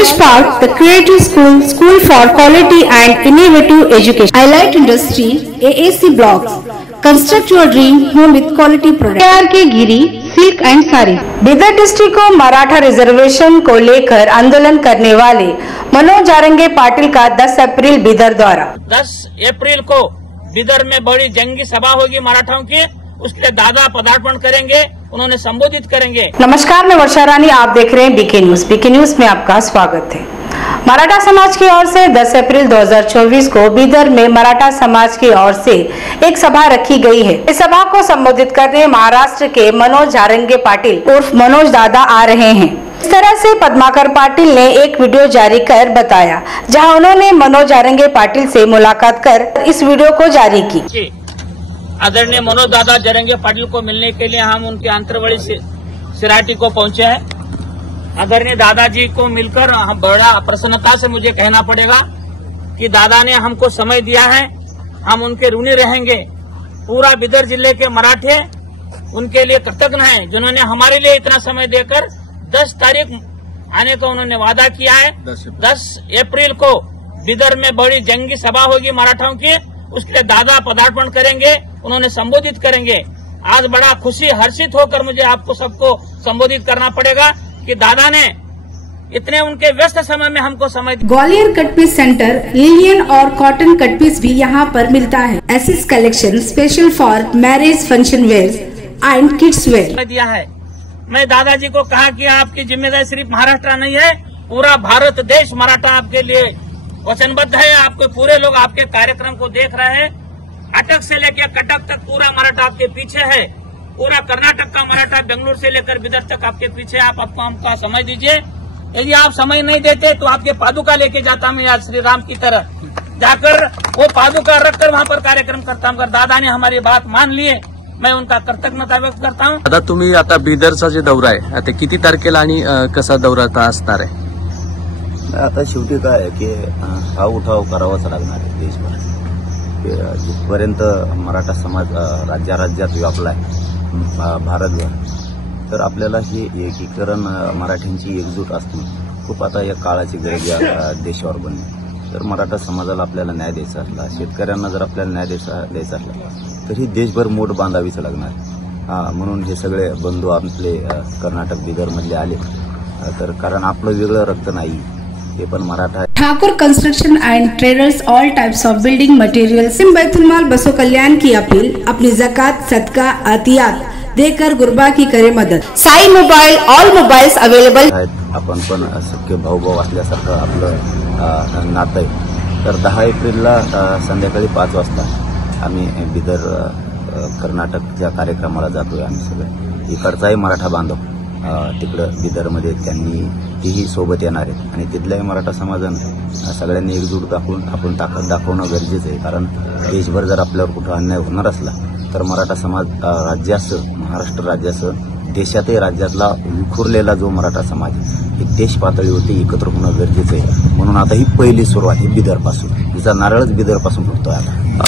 College Park, the Creative School, School for Quality and Innovative Education. Highlight Industry, AAC Blocks. Construct your dream home with quality products. KRK Giri silk and sari. Bidar district को Maratha reservation को लेकर आंदोलन करने वाले मनोज जारंगे पाटिल का 10 अप्रैल बिदर द्वारा 10 अप्रैल को बिदर में बड़ी जंगी सभा होगी मराठाओं की। उसके लिए दादा पदार्पण करेंगे, उन्होंने संबोधित करेंगे। नमस्कार, मैं वर्षा रानी, आप देख रहे हैं बीके न्यूज। बीके न्यूज में आपका स्वागत है। मराठा समाज की ओर से 10 अप्रैल 2024 को बिदर में मराठा समाज की ओर से एक सभा रखी गई है। इस सभा को संबोधित करने महाराष्ट्र के मनोज जारंगे पाटिल उर्फ मनोज दादा आ रहे हैं। इस तरह से पद्माकर पाटिल ने एक वीडियो जारी कर बताया, जहां उन्होंने मनोज जारंगे पाटिल से मुलाकात कर इस वीडियो को जारी की। आदरणीय मनोज दादा जारंगे पाटिल को मिलने के लिए हम उनके अंतरवली सिराटी को पहुंचे हैं। आदरणीय दादाजी को मिलकर बड़ा प्रसन्नता से मुझे कहना पड़ेगा कि दादा ने हमको समय दिया है, हम उनके ऋणी रहेंगे। पूरा बिदर जिले के मराठे उनके लिए कृतज्ञ हैं, जिन्होंने हमारे लिए इतना समय देकर 10 तारीख आने का उन्होंने वादा किया है। 10 अप्रैल को बिदर में बड़ी जंगी सभा होगी मराठाओं की। उसके लिए दादा पदार्पण करेंगे, उन्होंने संबोधित करेंगे। आज बड़ा खुशी हर्षित होकर मुझे आपको सबको संबोधित करना पड़ेगा कि दादा ने इतने उनके व्यस्त समय में हमको समय Gwalior cut piece centre, linen और कॉटन कट पीस भी यहाँ पर मिलता है। एसिस collection special for marriage function wear and kids wear दिया है। मैं दादाजी को कहा कि आपकी जिम्मेदारी सिर्फ महाराष्ट्र नहीं है, पूरा भारत देश मराठा आपके लिए वचनबद्ध है। आपके पूरे लोग आपके कार्यक्रम को देख रहे हैं। अटक से लेकर कटक तक पूरा मराठा आपके पीछे है। पूरा कर्नाटक का मराठा बेंगलुरु से लेकर बिदर तक आपके पीछे। आपको हमका समय दीजिए। यदि आप समय नहीं देते तो आपके पादुका लेके जाता मैं आज श्री राम की तरह जाकर वो पादुका रखकर वहाँ पर कार्यक्रम करता हूँ। अगर दादा ने हमारी बात मान लिए, मैं उनका कृतज्ञता व्यक्त करता हूँ। आता तुम्ही आता बिदरचा जे दौरा आहे आता किती तारखेला आणि कसा दौरा असणार आहे? आता शेवटी काय आहे की हा उठाव करावाच लागणार आहे देशभर। जिथपर्यंत मराठा समाज राज्यात व्यापला आहे भारतभर, तर आपल्याला हे एकीकरण मराठ्यांची एकजूट असणे खूप आता या काळाची गरज या देशावर बनली। तर मराठा समाजाला आपल्याला न्याय द्यायचा असला, शेतकऱ्यांना जर आपल्याला न्याय द्यायचा असला तर ही देशभर मोठ बांधावीच लागणार। म्हणून हे सगळे बंधू आपले कर्नाटक बिदरमधले आले, तर कारण आपलं वेगळं रक्त नाही, हे पण Maratha. Thakur construction and traders all types of building materials. Baitulmal बसो कल्याण की अपील, अपनी जकात सदका अतियात देकर गुरबा की करे मदद। Sai mobile, all mobiles available आहेत। आपण पण सख्खे भाऊ असल्यासारखं आपलं नातं आहे। तर 10 एप्रिलला संध्याकाळी 5 वाजता आम्ही बिदर कर्नाटकच्या कार्यक्रमाला जातोय। आम्ही सगळे इकडचाही मराठा बांधव तिकडं बिदरमध्ये तेही सोबत येणार आहेत आणि तिथल्याही मराठा समाजानं सगळ्यांनी एकजूट दाखवून आपण ताकद दाखवणं गरजेचं आहे। कारण देशभर जर आपल्यावर कुठं अन्याय होणार असला तर मराठा समाज राज्यासह, महाराष्ट्र राज्यासह देशातही राज्यातला विखुरलेला जो मराठा समाज आहे हे देश पातळीवरती एकत्र होणं गरजेचं आहे। म्हणून आता ही पहिली सुरुवात आहे बिदरपासून, तिचा नारळच बिदरपासून फुटतोय आता।